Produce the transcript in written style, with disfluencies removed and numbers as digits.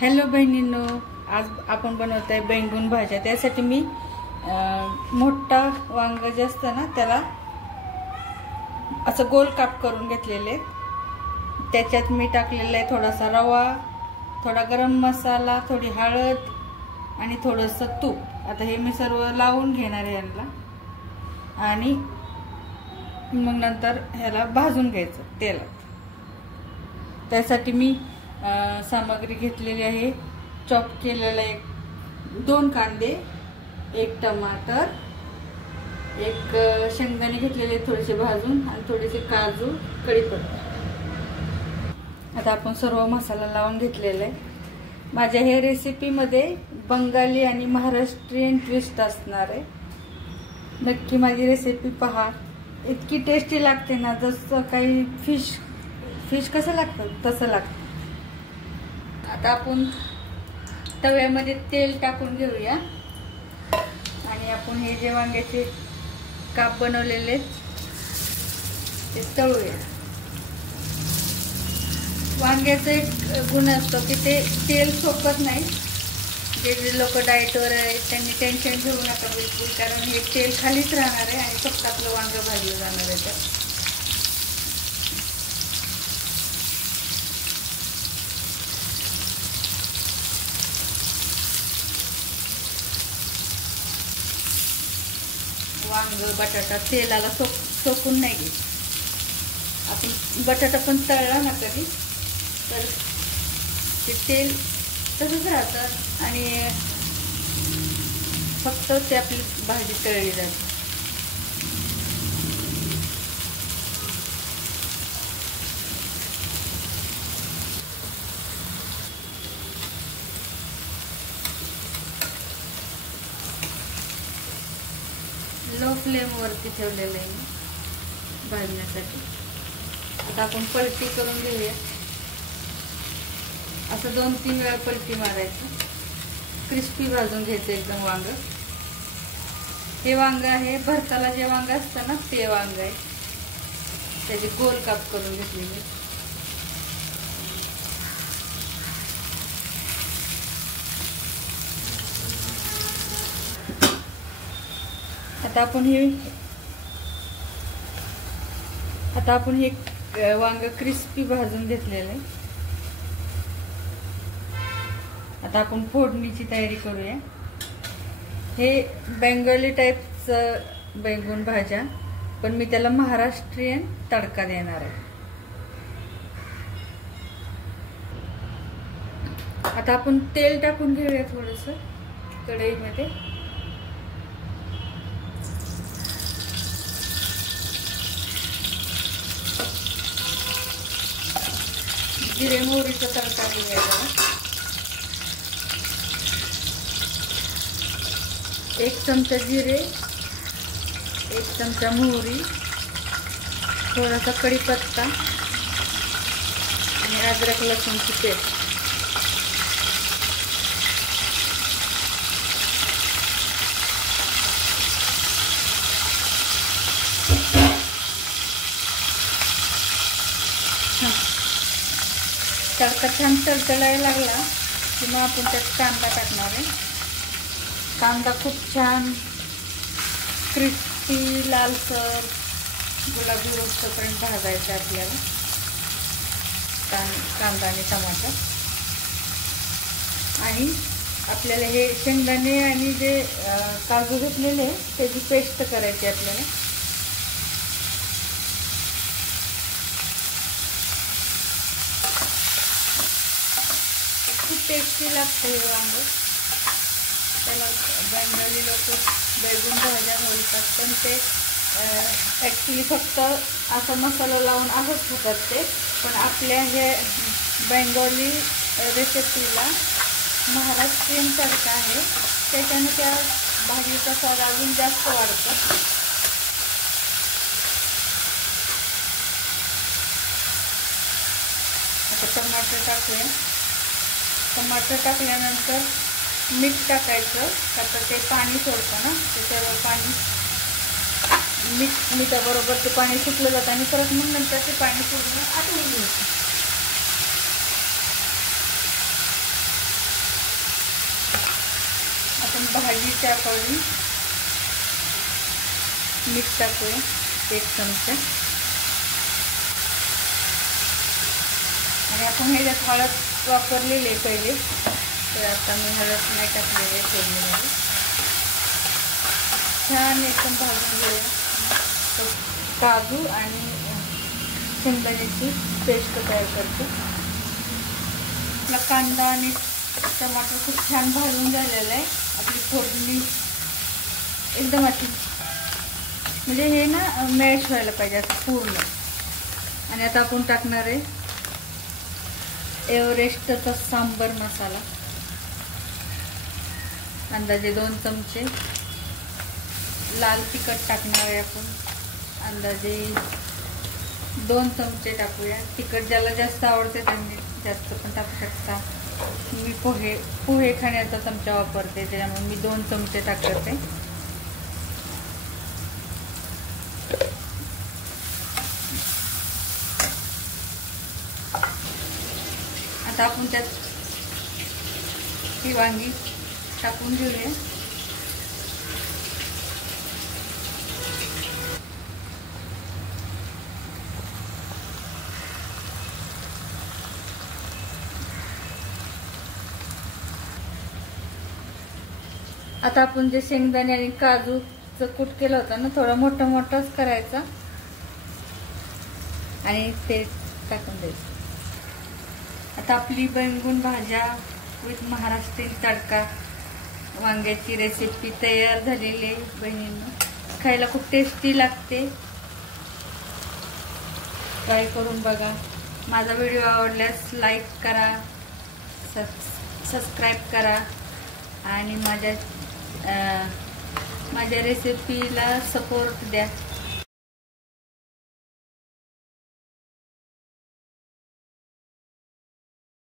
Hello बहिणींनो, आज आपण बनवत आहे बैंगन भाज्या। त्यासाठी मी मोठा वांग जे असतं ना त्याला असं गोल काप करून घेतलेले। त्याच्यात मी टाकलेला आहे थोडासा रवा, थोडा गरम मसाला, थोडी हळद आणि थोडंसं तूप। आता हे मी सर्व लावून घेणार आहे याला आणि मग नंतर ह्याला भाजून घ्यायचं तेलात। त्यासाठी मी सामग्री घेतलेली आहे। चॉप केलेला एक 2 कांदे, 1 टमाटर, 1 शेंगदाणे घेतलेले थोडेसे भाजून आणि थोडेसे काजू, कढीपत्ता। आता आपण सर्व मसाला लावून घेतलेला आहे। माझ्या हे रेसिपी मध्ये बंगाली आणि महाराष्ट्रीयन ट्विस्ट असणार आहे। नक्की माझी रेसिपी पहा, इतकी टेस्टी लागते ना, जसं काही फिश कसं लागतं तसं लागतं। आता आपण तव्यामध्ये तेल टाकून घेऊया आणि आपण हे जे वांग्याचे काप बनवलेले ते तळूया। वांग्याचा एक गुण असतो की ते तेल सोकत नाही। जे लोक डाएटवर आहेत त्यांनी टेन्शन घेऊ नका बिलकुल, कारण हे तेल खालीच राहणार आहे आणि फक्त आपलं वांग भाजलं जाणार आहे। तर वांग बटाटा तेलाला सोकून नाही घेत। आपण बटाटा पण तळला ना कधी तर ते तेल तसंच राहतं आणि फक्त ते आपली भाजी तळली जाते। लो फ्लेम वरती ठेवलेलं आहे भाजण्यासाठी। आता आपण पलटी करून घेऊया। असं 2-3 वेळा पलटी मारायची। क्रिस्पी भाजून घ्यायचं एकदम वांग। हे वांग आहे भरताला जे वांग असतं ना ते वांग आहे। त्याचे गोल काप करून घेतलेले। आता आपण हे वांग क्रिस्पी भाजून घेतलेलं आहे। आता आपण फोडणीची तयारी करूया। हे बेंगोली टाइपचं बैंगन भाज्या, पण मी त्याला महाराष्ट्रीयन तडका देणार आहे। आता आपण तेल टाकून घेऊया थोडंसं कढईमध्ये। जिरे मोहरीचा तडका घेऊया। 1 चमचा जिरे, 1 चमचा मोहरी, थोडासा कढीपत्ता आणि अद्रक लसूणची पेस्ट। तडका छान तळतळायला लागला की मग आपण त्यात कांदा टाकणार आहे। कांदा खूप छान क्रिस्पी लालसर गुलाबी होईपर्यंत भाजायचा आपल्याला कांदा आणि टमाटर। आणि आपल्याला हे शेंगदाणे आणि जे काजू घेतलेले त्याची पेस्ट करायची आपल्याला। खूप टेस्टी लागतं हे वांग। त्याला बंगाली लोक बैंगन भाज्या बोलतात, पण ते ॲक्च्युली फक्त असा मसाला लावून असंच खातात ते। पण आपल्या हे बेंगोली रेसिपीला महाराष्ट्रीयन तडका आहे, त्याच्याने त्या भाजीचा स्वाद अजून जास्त वाढतो। आता टमाटर टाकूया। टमाटर टाकल्यानंतर मीठ टाकायचं, आता ते पाणी सोडतं ना, ते सर्व पाणी मिठाबरोबर ते पाणी सुटलं जातं आणि परत मग नंतर ते पाणी पूर्ण आटवून घ्यायचं। आपण भाजीच्या अकॉर्डिंग मीठ टाकूया 1 चमचा आणि आपण ह्याच्यात हळद वापरलेली आहे पहिले, तर आता मी हळद नाही टाकलेली आहे फोडणीमध्ये. छान एकदम भाजून घेऊया. काजू आणि शेंगदाण्याची पेस्ट तयार करतो. आपला कांदा आणि टमाटर खूप छान भाजून झालेला आहे. आपली फोडणी एकदम अशी म्हणजे हे ना मॅश व्हायला पाहिजे असं पूर्ण. आणि आता आपण टाकणार आहे एव्हरेस्टचा सांबर मसाला, अंदाजे 2 चमचे. लाल तिखट टाकणार आहे आपण, अंदाजे 2 चमचे टाकूया. तिखट ज्याला जास्त आवडते त्यांनी जास्त पण टाकू शकता. मी पोहे खाण्याचा चमचा वापरते, त्याच्यामुळे मी 2 चमचे टाकते. आता आपण त्यात ही वांगी टाकून घेऊया. आता आपण जे शेंगदाणे आणि काजूचं कूट केलं होतं ना, थोडा मोठा मोठाच करायचा आणि ते टाकून द्यायचं. आता आपली बैंगन भाज्या विथ महाराष्ट्रीयन तडका वांग्याची रेसिपी तयार झालेली आहे बहिणींनो. खायला खूप टेस्टी लागते. ट्राय करून बघा. माझा व्हिडिओ आवडल्यास लाईक करा, सबस्क्राईब करा आणि माझ्या रेसिपीला सपोर्ट द्या.